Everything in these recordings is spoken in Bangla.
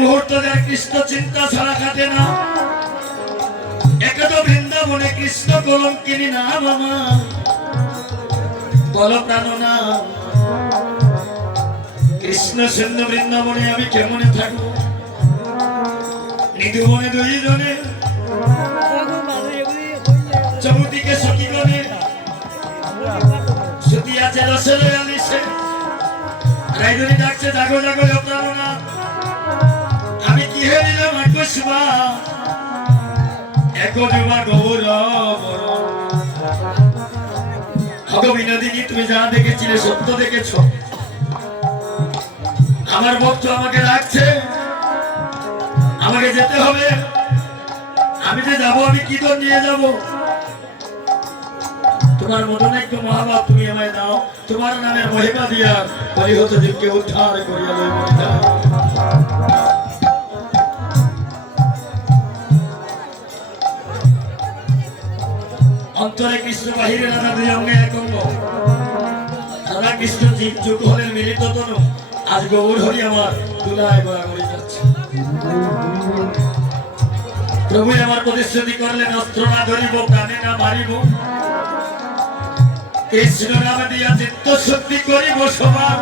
মুহূর্ত যার কৃষ্ণ চিন্তা ছাড়া কাটে না, একদা বৃন্দাবনে কৃষ্ণ কলঙ্কিনী নাম আমার বল প্রাণ নাম। কৃষ্ণ শূন্য বৃন্দাবনে আমি কেমনে থাকবো, নিধুবনে দুইজনে চৌদিকে সখীগণে সতী আছে রসলে আলিসে, রাইজনী ডাকছে জাগো জাগো প্রাণ নাম। আমি কি হে দিলাম আকুশবা একজবা গৌরব হগ বিনোদিনী, তুমি যা দেখেছিলে সত্য দেখেছ। আমার ভক্ত আমাকে ডাকছে, আমাকে যেতে হবে। আমি যে যাবো, আমি কি তোর নিয়ে যাব? তোমার মতন একটু মহাভাব তুমি আমায় দাও, তোমার নামের মহিমা দিয়া পরিহত জীবকে উদ্ধার করিয়া লই মরিয়া। অন্তরে কৃষ্ণ, বাহিরে রাধা, দুই অঙ্গে এক অঙ্গ। রাধা কৃষ্ণ যুগ হলেন মিলিত তনু, আজ গৌর হরি আমার তুলায় গড়াগড়ি যাচ্ছে। প্রভু আমার প্রতিশ্রুতি করলেন, অস্ত্র না ধরিব, প্রাণে না মারিব, কৃষ্ণ নামে দিয়া চিত্ত শক্তি করিব সবার।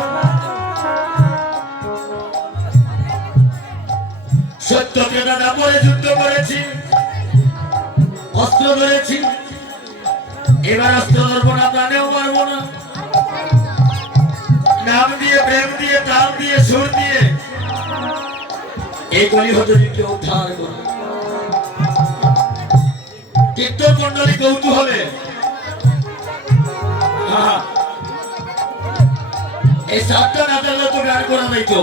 সত্য ক্রেতা দাপরে যুদ্ধ করেছি, অস্ত্র ধরেছি, এবার অস্ত্র ধরবো না, প্রাণেও মারবো না। নাম দিয়ে, প্রেম দিয়ে, তাল দিয়ে, সুর দিয়ে এই কলি হতে উদ্ধার করো। কীর্তন মন্ডলী কৌতূহলে এই সাতটা না থাকলে তো গান করা নাই তো।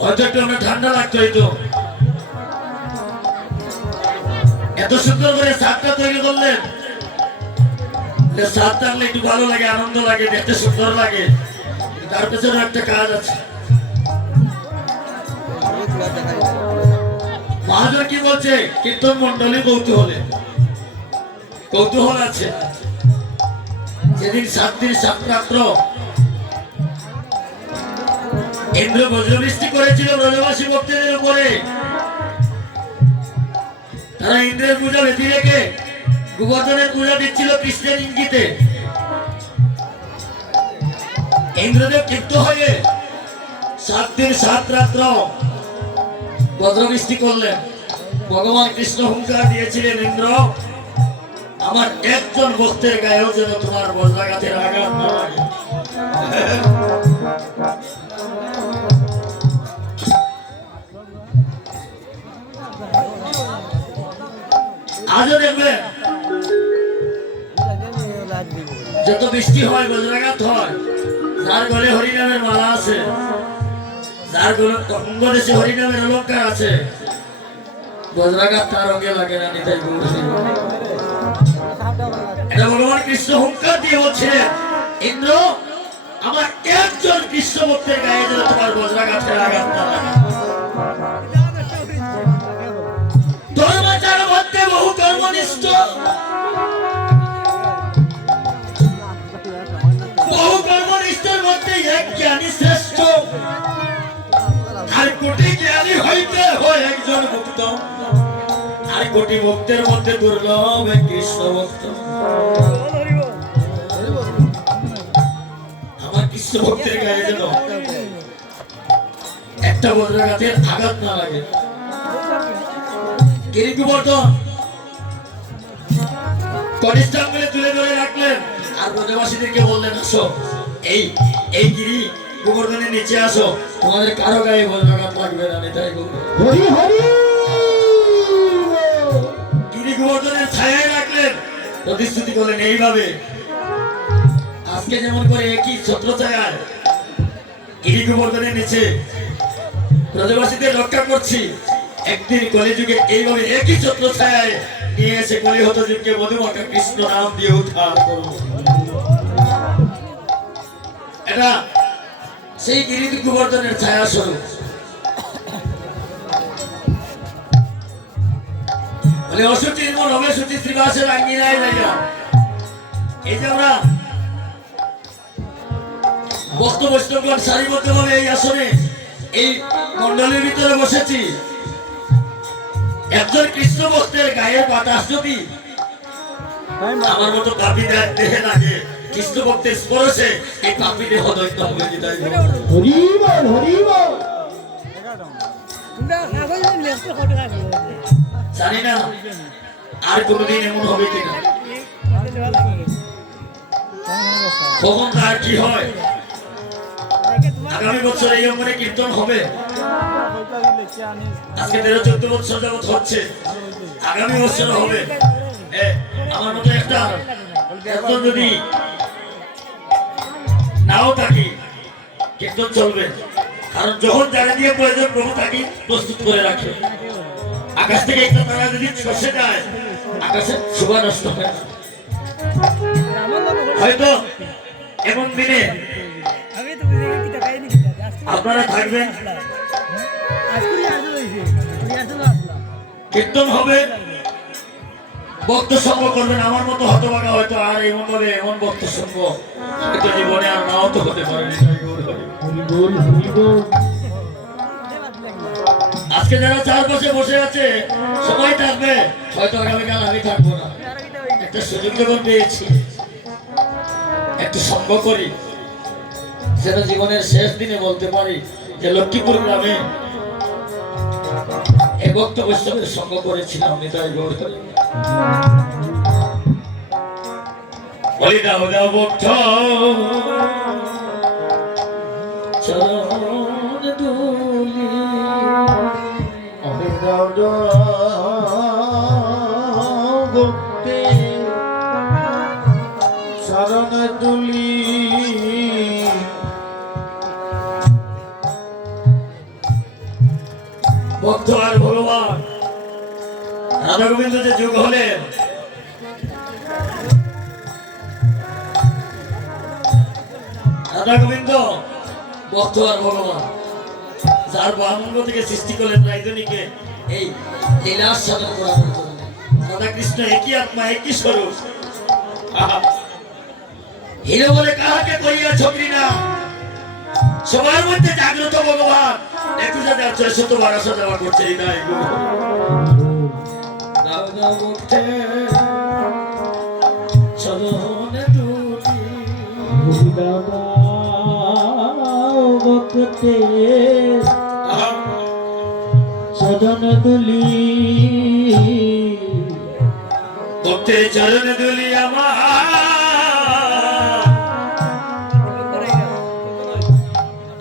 হয়তো একটু আমরা ঠান্ডা লাগতো, হয়তো এত সুন্দর করে সাতটা তৈরি করলেন। সাত টানলে একটু ভালো লাগে, আনন্দ লাগে, দেখতে সুন্দর লাগে। তার পেছনে একটা কাজ আছে। মহাজন কি বলছে? কীর্তন মন্ডলী কৌতূহল আছে। যেদিন 7 দিন 7 রাত্র ইন্দ্র বজ্রবৃষ্টি করেছিল ব্রজবাসী ভক্তদের উপরে, তারা ইন্দ্রের পূজা বেঁধে রেখে গোবর্ধনের পূজা দিচ্ছিল কৃষ্ণের ইঙ্গিতে। ইন্দ্রদেব ক্ষিপ্ত হয়ে 7 দিন 7 রাত্র বজ্রবৃষ্টি করলেন। ভগবান কৃষ্ণ হুঙ্কার দিয়েছিলেন, ইন্দ্র আমার একজন ভক্তের গায়েও যেন তোমার বজ্রাঘাতের আঘাত না লাগে। আজও দেখবেন যত বৃষ্টি হয়, বজ্রাঘাত হয়, যার গলে হরিনামের মালা আছে, যার অঙ্গদেশে হরিনামের অলঙ্কার আছে, বজ্রাঘাত তার অঙ্গে লাগে না। নিতাই গৌর। এটা ভগবান কৃষ্ণ হুঙ্কার দিয়ে বলছিলেন, ইন্দ্র আমার একজন কৃষ্ণ ভক্তের গায়ে যেন তোমার বজ্রাঘাতের আঘাত না লাগে। ধর্মাচার মধ্যে বহু কর্মনিষ্ঠ, বহু কর্মনিষ্ঠের মধ্যে এক জ্ঞানী শ্রেষ্ঠ। আর কোটি জ্ঞানী হইতে হয় একজন ভক্ত, আর কোটি ভক্তের মধ্যে দুর্লভ এক কৃষ্ণ ভক্ত। আমার কৃষ্ণ ভক্তের গায়ে যেন একটা বজ্রাঘাতের আঘাত না লাগে। গিরিগোবর্ধন কনিষ্ঠ আঙ্গুলে তুলে ধরে রাখলেন, আর ব্রজবাসীদেরকে বললেন, আসো এই গিরি গোবর্ধনের নিচে আসো, তোমাদের কারো গায়ে বজ্রাঘাত লাগবে না। তাই গিরি গোবর্ধনের ছায়ায় রাখলেন, প্রতিশ্রুতি করলেন এইভাবে, আজকে যেমন করে একই ছত্র ছায়ায় গিরি গোবর্ধনের নিচে ব্রজবাসীদের রক্ষা করছি, একদিন কলিযুগে এইভাবে একই ছত্র ছায়ায় নিয়ে এসে কলিহত জীবকে মধুমাখা কৃষ্ণ নাম দিয়ে উদ্ধার করব। এটা সেই গিরি গোবর্ধনের ছায়া স্বরূপ। অসুচির মন হবে সুচি শ্রীবাসের আঙ্গিনায় যাইয়া। এই যে আমরা ভক্ত বৈষ্ণবগণ সারিবদ্ধভাবে এই আসনে এই মণ্ডলের ভিতরে বসেছি। একজন কৃষ্ণ ভক্তের গায়ের বাতাস যদি আমার মতো পাপী দেহে লাগে, কৃষ্ণ ভক্তের স্পর্শে এই পাপী দেহ দৈত্য হবে। জানি না আর কোনদিন এমন হবে কিনা, কখন তার কি হয়। আগামী বছর এই অঙ্গনে কীর্তন হবে। আজকে 13-14 বছর যাবৎ হচ্ছে, আগামী বছর হবে। আমার মতো একটা একজন যদি নাও থাকি, কীর্তন চলবে। কারণ যখন যারা দিয়ে প্রয়োজন প্রভু তাকে প্রস্তুত করে রাখে। আকাশ থেকে একটা তারা যদি খসে যায়, আকাশের শোভা নষ্ট হয়। হয়তো এমন দিনে আপনারা থাকবেন, কীর্তন হবে, ভক্ত সঙ্গ করবেন। আমার মতো হতভাগা হয়তো আর এমন ভাবে এমন ভক্ত সঙ্গ হয়তো জীবনে আর নাও তো হতে পারে। আজকে যারা চারপাশে বসে আছে সবাই থাকবে, হয়তো আগামীকাল আমি থাকবো না। একটা সুযোগ যখন পেয়েছি, একটু সঙ্গ করি, যেন জীবনের শেষ দিনে বলতে পারি যে লক্ষ্মীপুর গ্রামে এই ভক্ত বৈষ্ণবের সঙ্গ করেছিলাম। নিতাই গৌর হরি। বলি দাও দাও ভক্ত চরণ ধুলি, দাও দাও ভক্তি শরণ তুলি। ভক্ত আর ভগবান রাধা গোবিন্দ যে যুগ হলেন, রাধা গোবিন্দ ভক্ত আর ভগবান, যার বামঙ্গ থেকে সৃষ্টি করলেন রাইজনীকে এই লীলার সাধন করার জন্য। রাধা কৃষ্ণ একই আত্মা, একই স্বরূপ। হিরো বলে কাহাকে করিয়া ছবি না, সবার মধ্যে জাগ্রত ভগবান। 21,612 দেওয়া করছে এই নাই গো। দাও দাও ভক্তে চরণে দুলি, দাও দাও ভক্তি শরণ তুলি। ভক্তের চরণ দুলি আমার,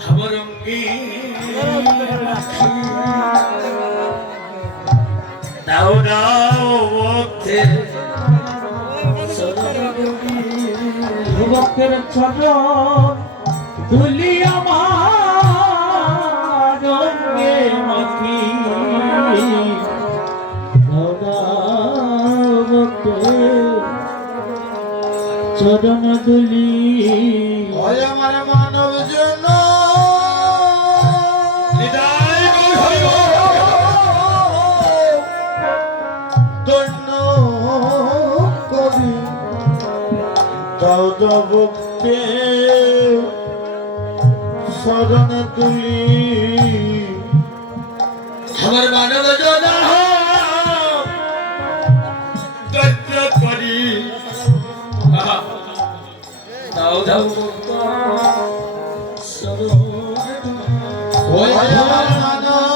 আমার অঙ্গে দাও দাও ভক্তের চরণ দুলি, ভক্তের চরণ তুলি আমার অঙ্গে মাখি। দাও দাও ভক্তের চরণ তুলি। আমার মানব জন নিতাই গৌর হরি। ধন্য করি। দাও দাও ভক্তি শরণ তুলি। আমার মানব জনা দৈত্য করি। দাও দাও ওই আমার মানব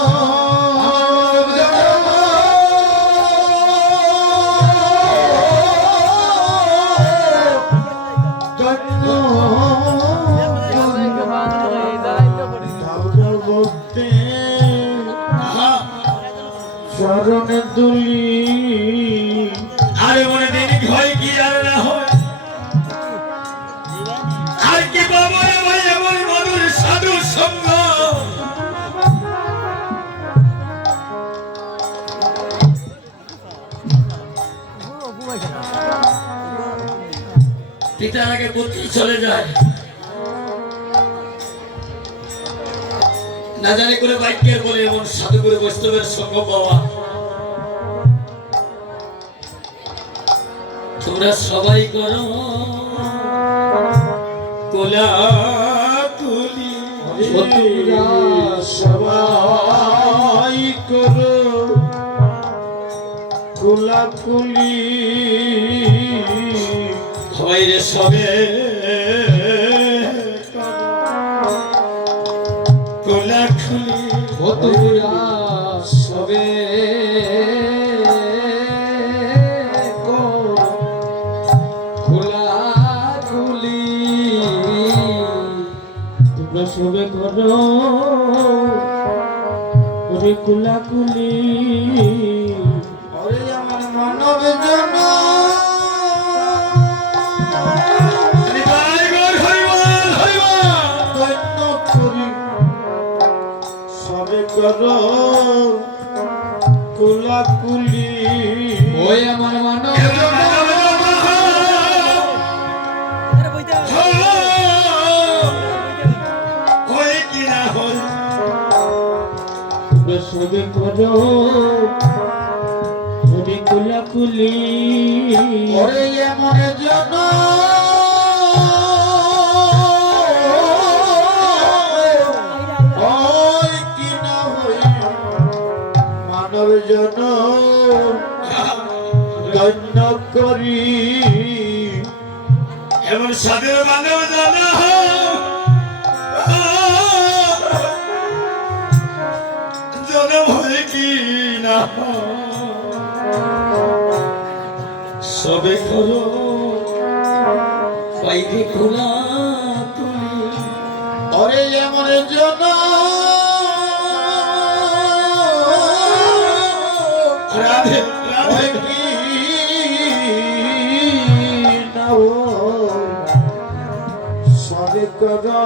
ধন্য ভক্তি শরণ তুলি। আরে মনে দিন হয় কি আর না হয়, আর কি বাবা আমার এমন মধুর সাধু সঙ্গ। পিতার আগে পুত্র চলে যায়, না জানি করে বাক্যের বলে এমন সাধু করে বৈষ্ণবের সঙ্গ পাওয়া। তোমরা সবাই করো কোলাকুলি, বন্ধুরা সবাই করো কোলাকুলি বাইরে সবে কোলাকুলি বন্ধুরা সবে করো কোলাকুলি তোমরা সবে করো ওরে কোলাকুলি ওরে আমার মানব জন ধন্য করি সবে করো কোলাকুলি ওই আমার মানব সবে করো ওরে কোলাকুলি ওরে এমন জন ওই কি না হই মানব জন ধন্য করি এমন সাদের মানব জানা জনম হয় কি না সবে করো বাইরে খোলা তুমি ওরে এমন জন রাধে রাধে ওই কি না হই সবে করো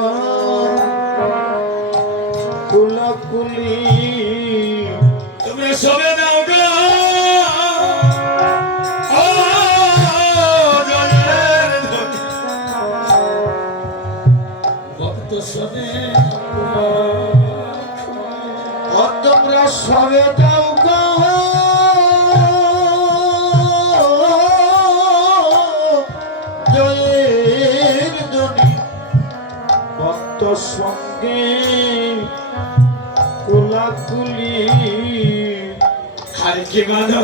কোলাকুলি তোমরা সবে দাও গো ও জয়ের ধ্বনি ভক্ত সবে ও তোমরা সবে দাও গো জয়ের ধ্বনি ভক্ত সঙ্গে কোলাকুলি আর কি মানো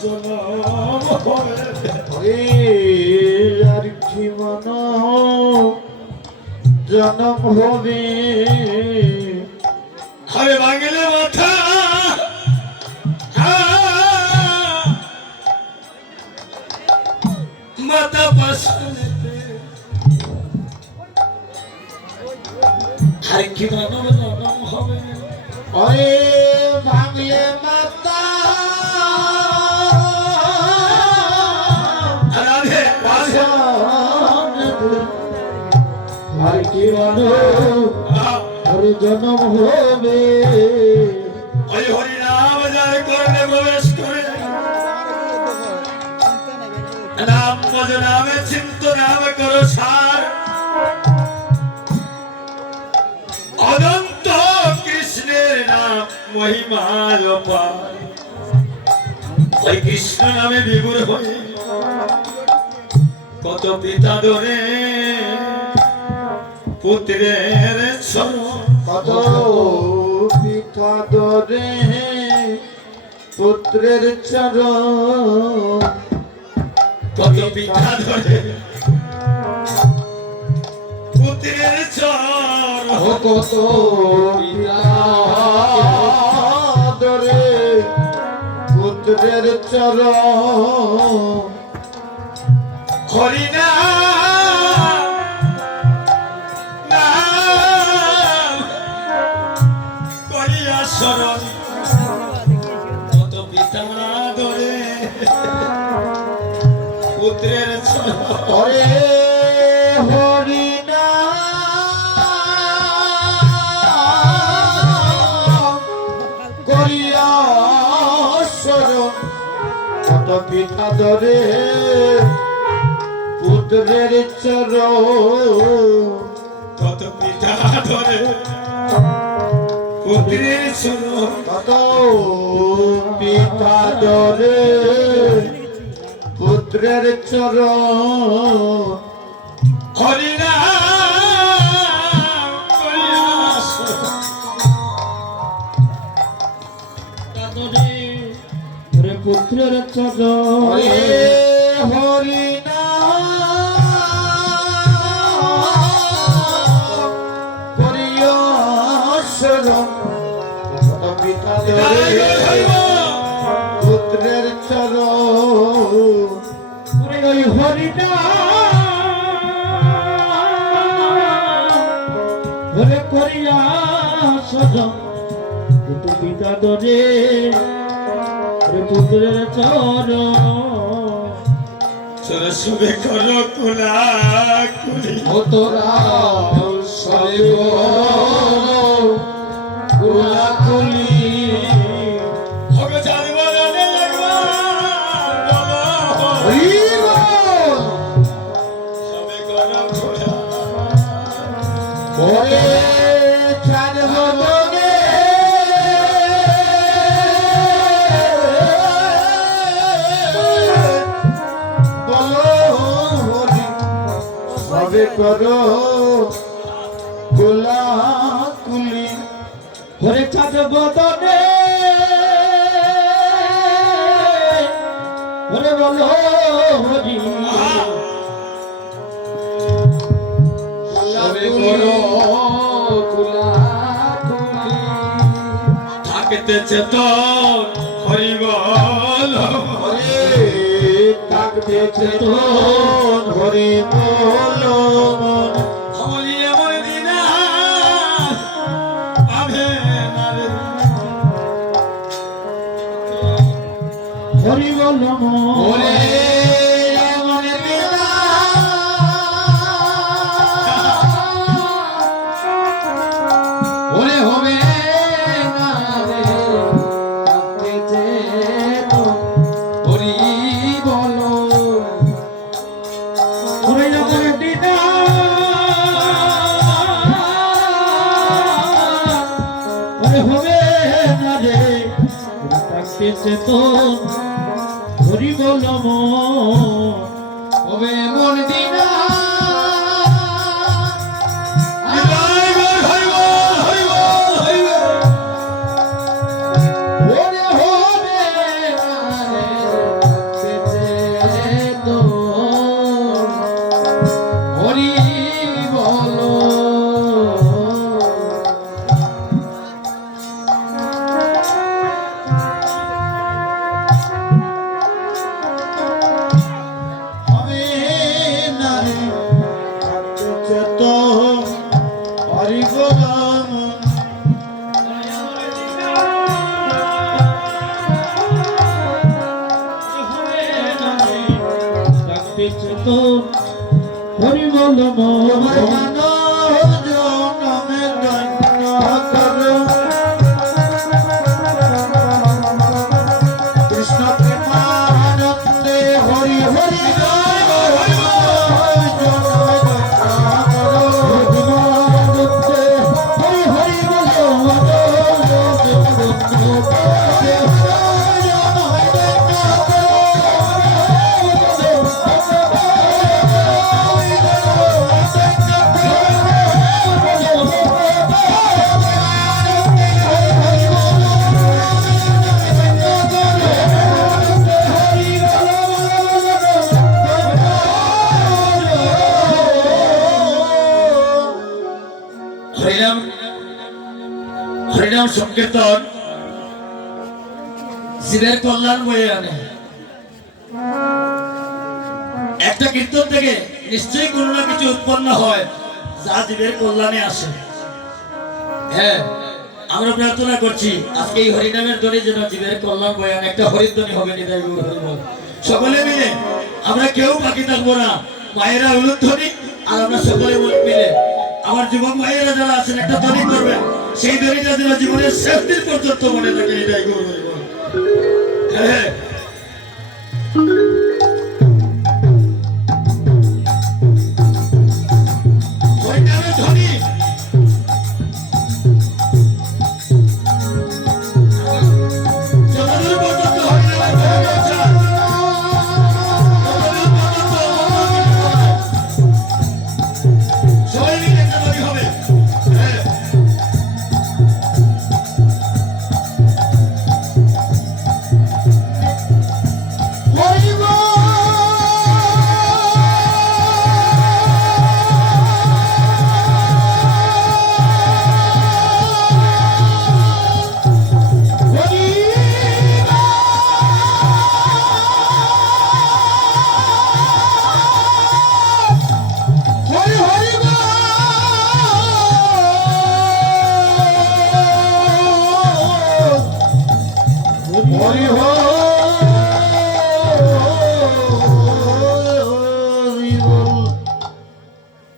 জনম ওরে আর কি মন জনম হবে হবে বাঙালি মাথা মাথা পাশানেতে আর কি মানব জনম হবে ওরে ভাঙলে মাতা রাধে রাধে আর কি মন ওর জনম হবে ওই হরি নাম যার করলে প্রবেশ করে নাম ভজ নামে চিন্ত নাম করো সার অনন্ত কৃষ্ণের নাম মহিমার পার ওই কৃষ্ণ নামে বিভোর হয়ে কত পিতা ধরে পুত্রের চরণ কত পিতা দরে পুত্রের চরণ কত পিতা ধরে পুত্রের চরণ ও কত পিতা দরে পুত্রের চরণ হরি নাম নাম করিয়া শরণ কত পিতা ধরে পুত্রের চরণ ওরে হরি করিয়া শরণ কত পিতা ধরে পুত্রের চরণ কত পিতা ধরে পুত্রের চরণ কত পিতা ধরে পুত্রের চরণ হরি নাম করিয়া পুত্রের চরণ হরে হরি নাম করিয়া শরণ পিতা ধরে পুত্রের চরণ ওই হরিনাম হরে করিয়া সজন পুত্র পিতা ধরে পুত্রের চরণ চলে শুভে করো কুলা কুলি ও তোরা সবে কুলাকুলি হবে জানবো জানে একবার বলো সবে করো কুলা ওরে চাঁদ বদনে বলো হরি সবে করো কুলাকুলি হরে চাঁদ বদনে হরে বলো হরি সবে করো কুলাকুলি থাকতে চেতন হরি বল হরে থাকবে চেতন হরি বলো মন হলি এমন দিনা পাবে না রে হরি বলো ওরে এমন বিনা ওরে হবে না রে থাকতে চেতন হরি বলো হরে যখন দিদা হরে হবে না রে থাকতে চেতন হরি বলো হবে এমন দিনা ওরে হবে না রে থাকতে চেতন হরি বলো হবে না রে থাকতে চেতন হরি বলো থাকতে চেতন হরি বলো তোমার মানব জনমে ধন্য করো কৃষ্ণ প্রেমানন্দে হরি হরি হরি হরি বলো হরিনাম হরিনাম সংকীর্তন জীবের কল্যাণ বয়ে আনে একটা কীর্তন থেকে নিশ্চয়ই কোনো না কিছু উৎপন্ন হয় যা জীবের কল্যাণে আসে। হ্যাঁ, আমরা প্রার্থনা করছি আজকে এই হরিনামের ধ্বনি যেন জীবের কল্যাণ বয়ে আনে, একটা হরিধ্বনি হবে নিতাই গৌর হরি বল। সকলে মিলে আমরা কেউ বাকি থাকবো না, মায়েরা উলুধ্বনি আর আমরা সকলে মিলে আমার যুবক ভাইয়েরা যারা আছেন একটা ধ্বনি করবেন, সেই ধ্বনিটা যেন জীবনের শেষ দিন পর্যন্ত মনে থাকে। এটাই গৌর হরি বল। হ্যাঁ, হরিনামের ধ্বনি যতদূর পর্যন্ত হরিনামের ধ্বনি যাচ্ছে, ততদূর পর্যন্ত সবাই মিলে একটা ধ্বনি হবে। হ্যাঁ,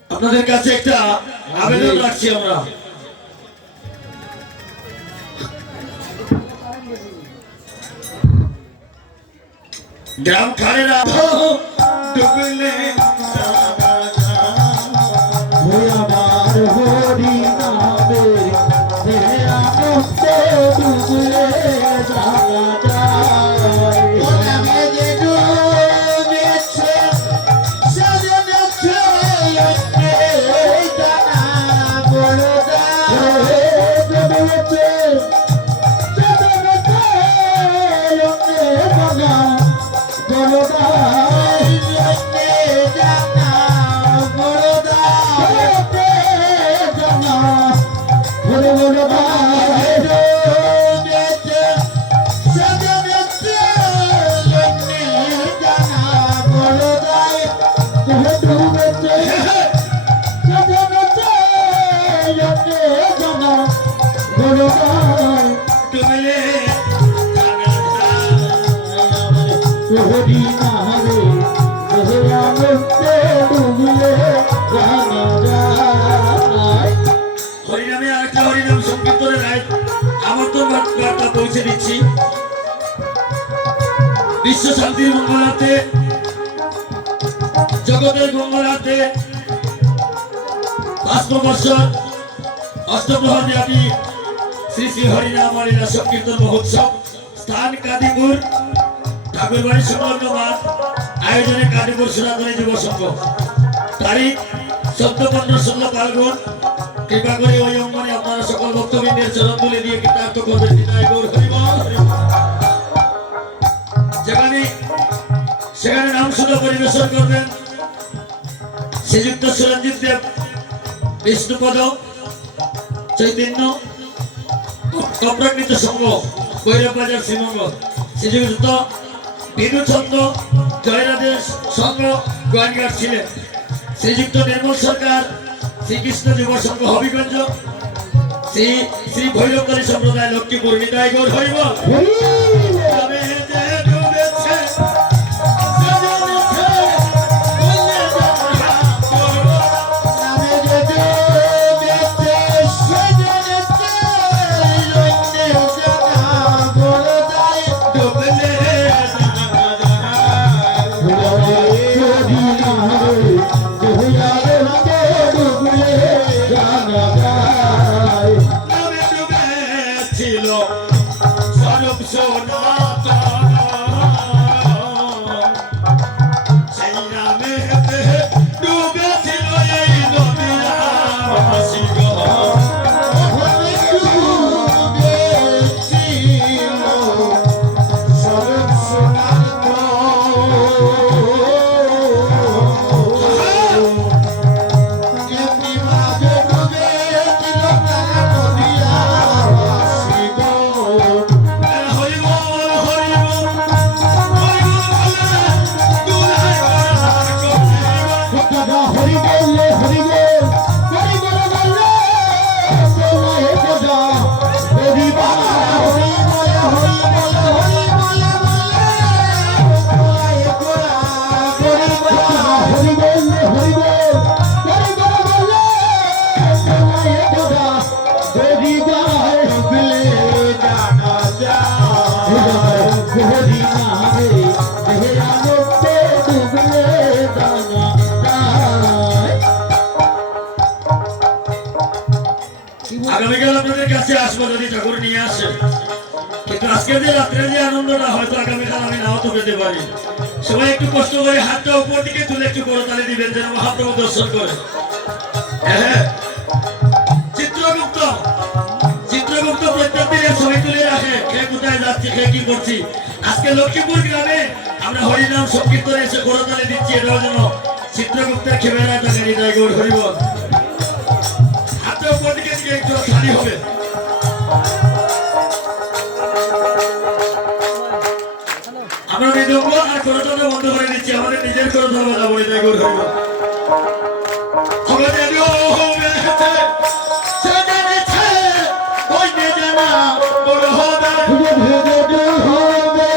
আপনাদের কাছে একটা আবেদন রাখছি আমরা। গ্রাম খালেরা ডুবলে ওই আমার হরি নামের দেহে আনন্দে ডুবলে জানা যায়। ডুবলে হরি নামে দেহে আনন্দে ডুবলে জানা যায়। হরিনামে আরেকটা হরিনাম সংকীর্তনের আমন্ত্রণ বার্তা পৌঁছে দিচ্ছি। বিশ্ব শান্তির মঙ্গলার্থে, জগতের মঙ্গলার্থে ৫ বছর অষ্টপ্রহরব্যাপী শ্রী শ্রী হরিনাম হরিনাম সংকীর্তন মহোৎসব, স্থান কাদিপুর, ঠাকুরবাড়ি সংলগ্ন মাঠ, আয়োজনে কাদিপুর সনাতনী যুব সংঘ। তারিখ ১৪, ১৫, ১৬ ফাল্গুন। কৃপা করে ওই অঙ্গনে আপনারা সকল ভক্তবৃন্দের চরণ তুলে দিয়ে কৃতার্থ করবেন। বিদায় গৌর হরি বল, হরি বল। সেখানে নাম শুধু পরিবেশন করবেন শ্রীযুক্ত সুরঞ্জিত দেব, বিষ্ণুপদ, চৈতন্য কপ্রাকৃত সংঘ, গৈরবাজার শ্রীমঙ্গল। শ্রীযুক্ত বিনুচন্দ জয়রাজের সংঘ, গোয়ালঘাট ছিলেন। শ্রীযুক্ত নির্মল সরকার, শ্রীকৃষ্ণ যুব সংঘ, হবিগঞ্জ। শ্রী শ্রী ভৈরবকারী সম্প্রদায়, লক্ষ্মীপুর। নিতাই গৌর হরি বল। ছিল সরব সনাতন, সেই নামে ডুবেছিল এই নদীবাসী গণ। আগামীকাল আপনাদের কাছে আসবো যদি ঠাকুর নিয়ে আসে, কিন্তু আজকের যে রাত্রে যে আনন্দটা হয়তো আগামীকাল আমি নাও তো পেতে পারি। সবাই একটু কষ্ট করে হাতটা উপর দিকে তুলে একটু করতালি দিবেন যেন মহাপ্রভু দর্শন করে। হ্যাঁ, চিত্রগুপ্ত প্রত্যেক দিনের ছবি তুলে রাখে, খেয়ে কোথায় যাচ্ছি, খেয়ে কি করছি। আজকে লক্ষ্মীপুর গ্রামে আমরা হরিনাম সংকীর্তনে এসে করতালি দিচ্ছি, এটাও যেন চিত্রগুপ্তের খেমেরায় তাকে হৃদয় গৌর হরি বল। হাতটা উপর দিকে একটু খালি হবে। আমরা মৃদঙ্গ আর করতালি বন্ধ করে দিচ্ছি, আমাদের নিজের করতালি বাজাবো। হৃদয় গৌর হরি বল। হবে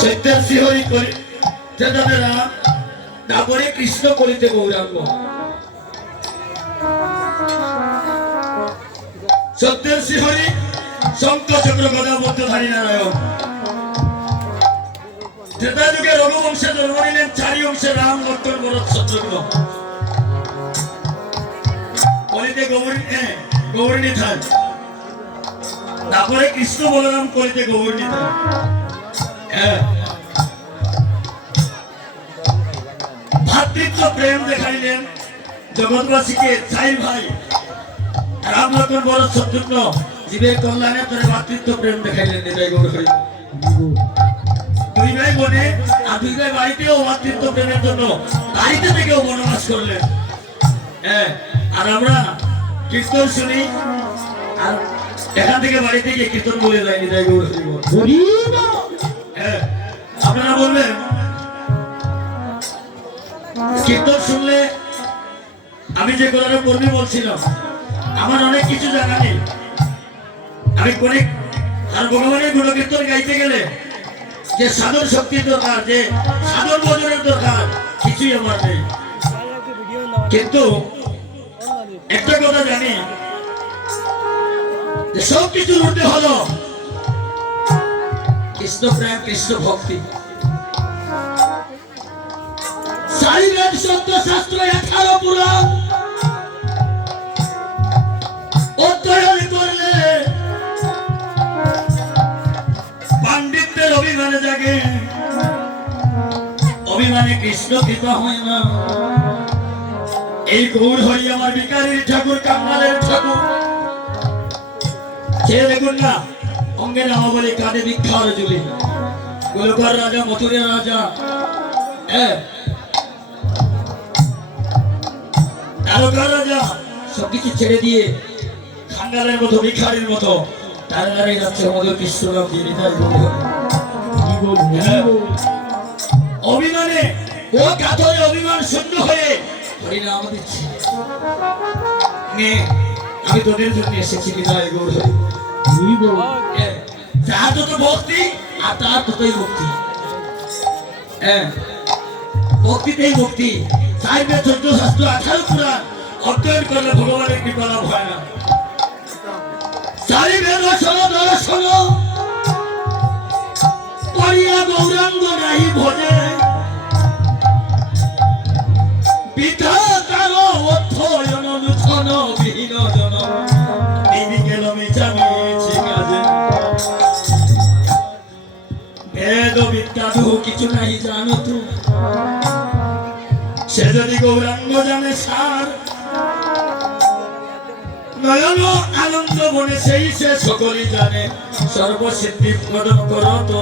সত্যের শিহরি করে চেতনেরা তারপরে কৃষ্ণ করিতে গৌরাঙ্গ সত্যের শিহরি শঙ্খ চক্র গদা বদ্ধধারী নারায়ণ ত্রেতা যুগে রঘুবংশে জন্ম নিলেন চারি অংশে রাম লক্ষ্মণ ভরত শত্রুঘ্ন কলিতে গৌরী থান তারপরে কৃষ্ণ বলরাম কলিতে গৌরী থান ভাতৃত্ব প্রেম দেখাইলেন জগৎবাসীকে চাই ভাই রাম লক্ষ্মণ ভরত শত্রুঘ্ন জীবের কল্যাণে তার ভাতৃত্ব প্রেম দেখাইলেন নিতাই গৌর হরি দুই ভাই বোনে আর দুই ভাই বাড়িতেও ভাতৃত্ব প্রেমের জন্য বাড়িতে থেকেও বনবাস করলেন আর আমরা কীর্তন শুনি আর এখান থেকে বাড়ি থেকে কীর্তন বলে যাই নিতাই গৌর হরি বল। হরি বল। আপনারা বলবেন কীর্তন শুনলে আমি যে কথাটা পূর্বে বলছিলাম আমার অনেক কিছু জানা নেই আমি অনেক আর ভগবানের গুণকীর্তন গাইতে গেলে যে সাধন শক্তির দরকার যে সাধন ভজনের দরকার কিছুই আমার নেই কিন্তু একটা কথা জানি যে সব কিছুর ঊর্ধ্বে হলো কৃষ্ণ প্রেম কৃষ্ণ ভক্তি চারি বেদ সত্য শাস্ত্র 18 পুরাণ অধ্যয়ন করলে পাণ্ডিত্যের অভিমানে জাগে অভিমানে কৃষ্ণ কৃপা হয় না এই গৌর হরি আমার বিকারীর ঠাকুর কাঙ্গালের ঠাকুর সে দেখুন না অঙ্গে নামা বলে কাঁধে ভিক্ষার জুলি গোলকার রাজা মথুরের রাজা তারকার রাজা সবকিছু ছেড়ে দিয়ে খাঙ্গালের মতো ভিখারির মতো তারকারে যাচ্ছে আমাদের কৃষ্ণরাম দিয়ে নিতাই গৌর হরি। হরি বল, হরি বল। অভিমানে ও কাতরে অভিমান শূন্য হয়ে হরিনাম দিচ্ছে নে আমি তোদের জন্য এসেছি নিতাই গৌর হরি। হরি বল। যা তত ভক্তি আর তার ততই মুক্তি ভক্তিতেই মুক্তি চাইবে 14 শাস্ত্র 18 পুরাণ অধ্যয়ন করলে ভগবানের কৃপা লাভ হয় না চাইবে দর্শন দর্শন করিয়া গৌরাঙ্গ নাহি ভজে পিতা কার অধ্যয়ন লুঠন বিহীন জন দিদি গেল মিছামিছি কাজে বেদ বিদ্যা দুহ কিছু নাই জানো তু সে যদি গৌরাঙ্গ জানে সার নয়ন আনন্দ বনে সেই সে সকলই জানে সর্বসিদ্ধি প্রদান করো তো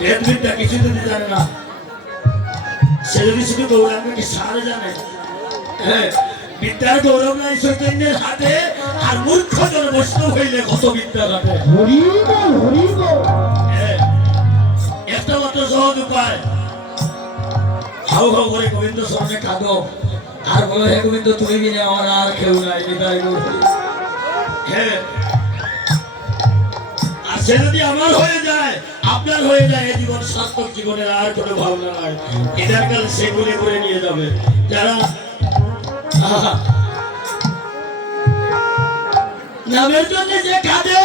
বেদ বিদ্যা কিছু যদি জানে না সে যদি শুধু গৌরাঙ্গকে সার জানে বিদ্যার গৌরব নাই চৈতন্যের হাতে আর মূর্খ জন বৈষ্ণব হইলে কত বিদ্যার হাতে হরি বল, হরি বল। একটা মাত্র সহজ উপায় হাউ হাউ করে গোবিন্দ স্মরণে কাঁদো আর বলো হে গোবিন্দ তুমি বিনে আমার আর কেউ নাই নিতাই গৌর হরি। আর সে যদি আমার হয়ে যায় আপনার হয়ে যায় এই জীবন সার্থক জীবনের আর কোনো ভাবনা নাই এদের কাল সেগুলি করে নিয়ে যাবে যারা নামের জন্য যে কাঁদে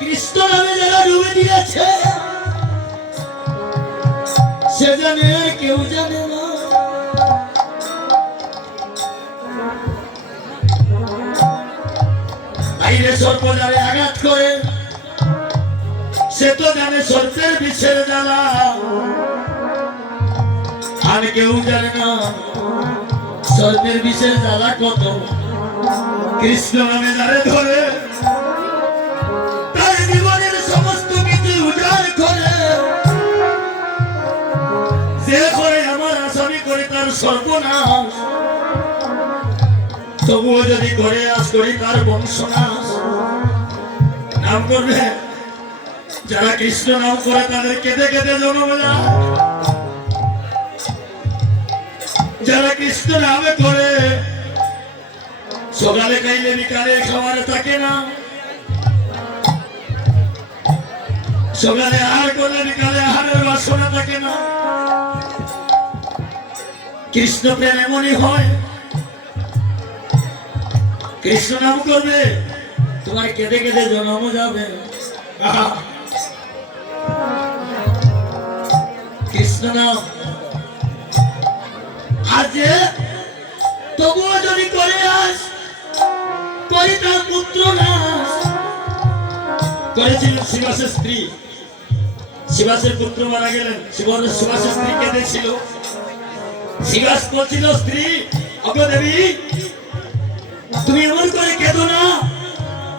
কৃষ্ণ নামে যারা ডুবে দিয়েছে সে জানে কেউ জানে না বাইরে সর্প যারে আঘাত করে সে তো জানে সর্পের বিষের জ্বালা আর কেউ জানে না সর্পের বিষের জ্বালা কত কৃষ্ণ নামে যারে ধরে তার জীবনের সমস্ত কিছু উজাড় করে যে করে আমার আসামি করে তার সর্বনাশ তবুও যদি করে আস করি তার বংশনাশ নাম করবে যারা কৃষ্ণ নাম করে তাদের কেঁদে কেঁদে জন্ম যায় যারা কৃষ্ণ নামে করে সকালে খাইলে বিকালে খাওয়ার থাকে না সকালে আহার করলে বিকালে আহারের বাসনা থাকে না। কৃষ্ণ প্রেম এমনই হয়, কৃষ্ণ নাম করবে তোমার কেঁদে কেঁদে জন্ম যাবে। আহা! কৃষ্ণ নাম আজ তবুও যদি করে আস করে তার পুত্র নাশ করেছিল শিবাসের স্ত্রী। শিবাসের পুত্র মারা গেলেন, শিবাসের স্ত্রী কেঁদেছিল। শিবাস বলছিল, স্ত্রী অগো দেবী তুমি এমন করে কেঁদো না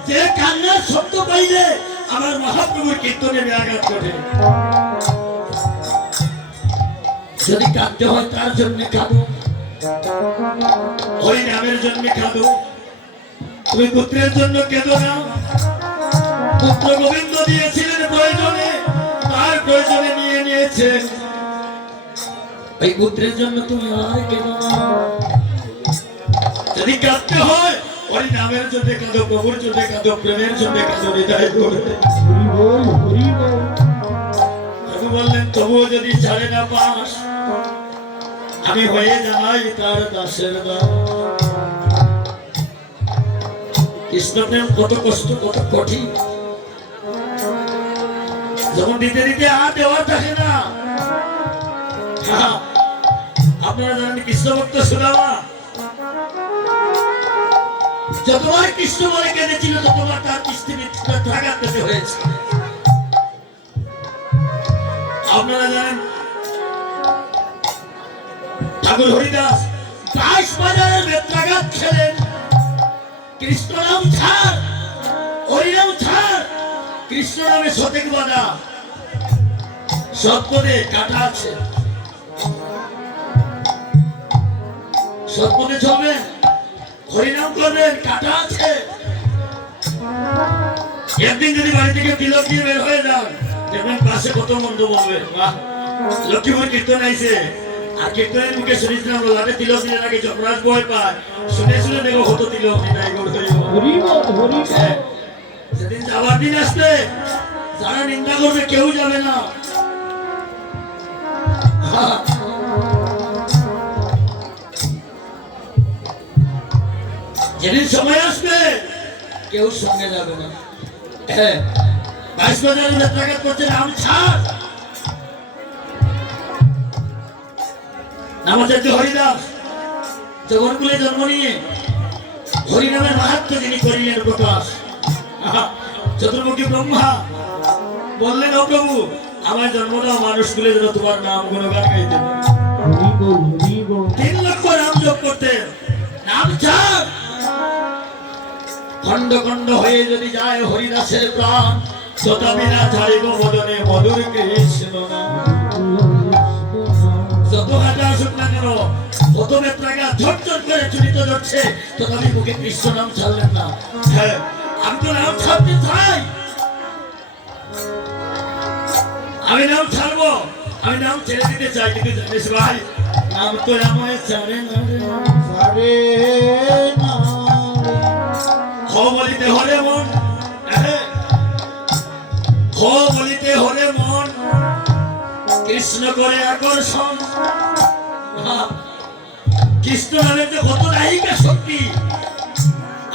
যে কান্নার শব্দ পাইলে আমার মহাপ্রভুর কীর্তনে ব্যাঘাত ঘটে। যদি কাঁদতে হয় তার জন্য কাঁদো, হরি নামের জন্য কাঁদো। তুমি পুত্রের জন্য কেঁদো না। পুত্র গোবিন্দ দিয়েছিলেন প্রয়োজনে, তার প্রয়োজনে নিয়ে নিয়েছেন। এই পুত্রের জন্য তুমি আর কেঁদো না। যদি কাঁদতে হয় হরি নামের জন্য কাঁদো, প্রভুর জন্য কাঁদো, প্রেমের জন্য কাঁদো, হৃদয় করে। হরি বল হরি বল। প্রভু বললেন, তবুও যদি ছাড়ে না পাস আমি হয়ে যাই তার দাসের দাস। কৃষ্ণ প্রেম কত কষ্ট, কত কঠিন। যখন দিতে দিতে আর দেওয়া থাকে না। আপনারা জানেন কৃষ্ণ ভক্ত সুদামা যতবার কৃষ্ণ বলে কেঁদেছিল ততবার তার আঘাত পেতে হয়েছে। আপনারা জানেন ঠাকুর হরিদাস 22 বাজারের বেত্রাঘাত খেলেন। কৃষ্ণ নাম ছাড়, হরিনাম ছাড়, কৃষ্ণ নামে সতেক বাধা, সৎপদে কাটা আছে। সৎপদে চলবেন, হরিনাম করবেন, কাটা আছে। একদিন যদি বাড়ি থেকে তিলক দিয়ে বের হয়ে যান দেখবেন পাশে কত মন্দ বলবে, বাহ লক্ষ্মীপুর কীর্তন আইছে। আর কীর্তনের মুখে শুনেছিলাম লাটে তিলক দিলে নাকি যমরাজ ভয় পায়। শুনে শুনে দেখো কত তিলক নিতাই গৌর হরি বল। হরি বল হরি বল। সেদিন যাওয়ার দিন আসবে, যারা নিন্দা করবে কেউ যাবে না। যেদিন সময় আসবে কেউ সঙ্গে যাবে না। 22 বাজারে বেত্রাঘাত করছে, নাম ছাড়। নামাচার্য হরিদাস জগৎকুলে জন্ম নিয়ে হরিনামের মাহাত্ম্য যিনি করিলেন প্রকাশ। চতুর্মুখী ব্রহ্মা বললেন, ও প্রভু আমার জন্ম দাও মানুষগুলো যেন তোমার নাম গুণগান গাইতে পারে। হরি বল হরি বল। 3 লক্ষ নাম জপ করতেন, নাম ছাড়। খণ্ড খণ্ড হয়ে যদি যায় হরিদাসের প্রাণ, তথাপি না ছাড়িব মদনে মধুর কৃষ্ণ নাম। যত হাজার আসুক না কেন, কত বেত্রাঘাত ঝটঝট করে চুরিতে যাচ্ছে, তথাপি মুখে কৃষ্ণ নাম ছাড়লেন না। হ্যাঁ আমি তো নাম ছাড়তে চাই, আমি নাম ছাড়বো, আমি নাম ছেড়ে দিতে চাই, কিন্তু জানিস ভাই নাম তো আমায় ছাড়ে না রে। সারে না খ বলিতে হরে মন, খ বলিতে হরে মন, কৃষ্ণ করে আকর্ষণ। কৃষ্ণ নামের যে কত নায়িকা শক্তি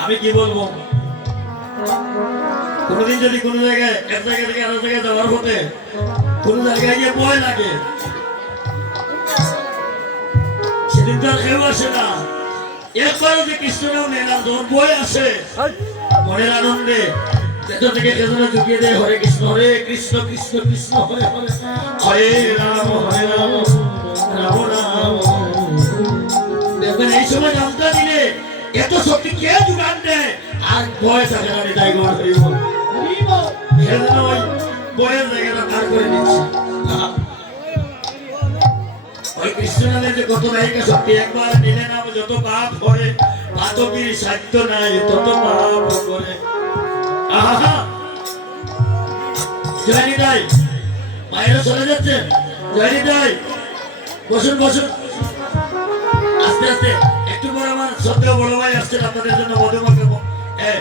আমি কি বলবো। কোনদিন যদি কোনো জায়গায় এক জায়গা থেকে আরেক জায়গায় যাওয়ার পথে কোন জায়গায় গিয়ে বয় লাগে, সেদিন তো আর কেউ আসে না। একবারও যে কৃষ্ণ নাম নিলাম যখন বয় আসে মনের আনন্দে ভেতর থেকে খেজনা ঢুকিয়ে দেয়, হরে কৃষ্ণ কৃষ্ণ কৃষ্ণ হরে হরে, হরে রাম রাম রাম। দেখবেন এই সময় নামটা দিলে এত শক্তি কে যোগান দেয়, আর ভয় থাকে না। তাই গৌর হরি বল হরি বল। খেজনা ওই বয়ের জায়গাটা পার করে দিচ্ছে। ওই কৃষ্ণ নামের যে কত নায়িকা শক্তি, একবার নিলে নাম যত পাপ করে, পাতকের সাধ্য নাই তত পাপ করে। আহা জয়নি দাই মায়েরা চলে যাচ্ছেন। জয়নি দাই বসুন বসুন, আস্তে আস্তে একটু পর আমার শ্রদ্ধেয় বড় ভাই আসছেন আপনাদের জন্য মধুমাখা। হ্যাঁ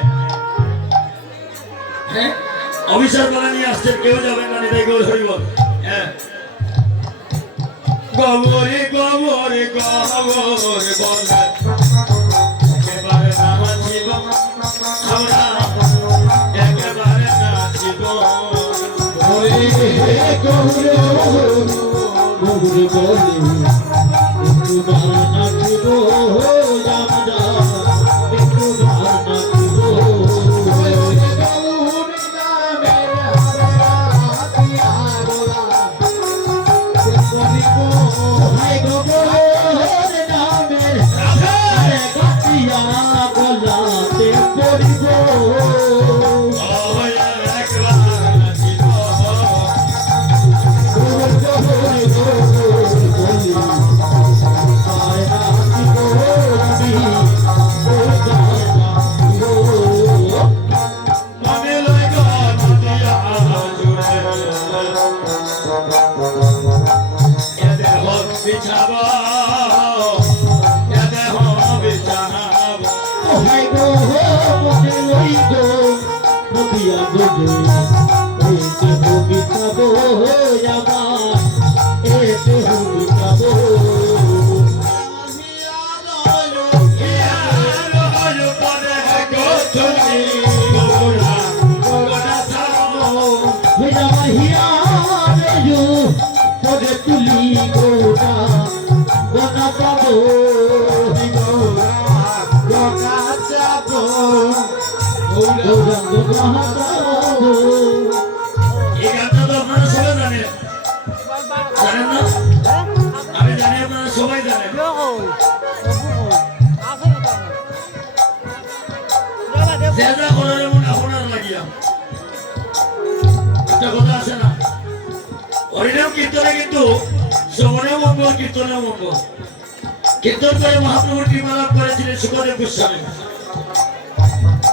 হ্যাঁ অফিসার বলে নিয়ে আসছেন, কেউ যাবেন না, নিতাই গৌর হরি বল। হ্যাঁ, গবরে গবরে গবরে বলে একেবারে নাচিব আমরা, একেবারে নাচিব। ওরে গৌরে গৌরে বলে একটু গান নাচিব আমরা, একটু গান নাচিব। হায় গো গৌর নামের আরে গাতিয়া গলাতে পড়িব। এই গানটা তো আপনারা সবাই জানেন, জানেন না? আমি জানি আপনারা সবাই জানেন। যে যা করার এমন আপনার লাগিয়া একটা কথা আছে না, হরিনাম কীর্তনে কিন্তু শ্রবণেও মঙ্গল, কীর্তনেও মঙ্গল। কীর্তন করে মহাপ্রভুর কৃপা লাভ করেছিলেন সুখদেব গোস্বামী,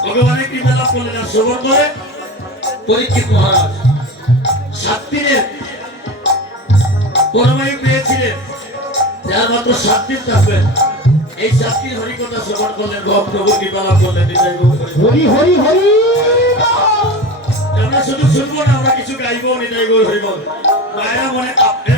ভগবানের কৃপা লাভ করলেন। আর শ্রবণ করে পরীক্ষিত মহারাজ 7 দিনের পরমায়ু পেয়েছিলেন, যার মাত্র 7 দিন থাকবেন। এই 7 দিন হরিকথা শ্রবণ করলেন, মহাপ্রভু কৃপা লাভ করলেন। হরি হরি হরি আমরা শুধু শুনবো না, আমরা কিছু গাইবো। নিতাই গৌর হরি বল। মায়েরা মনে কাঁপবে।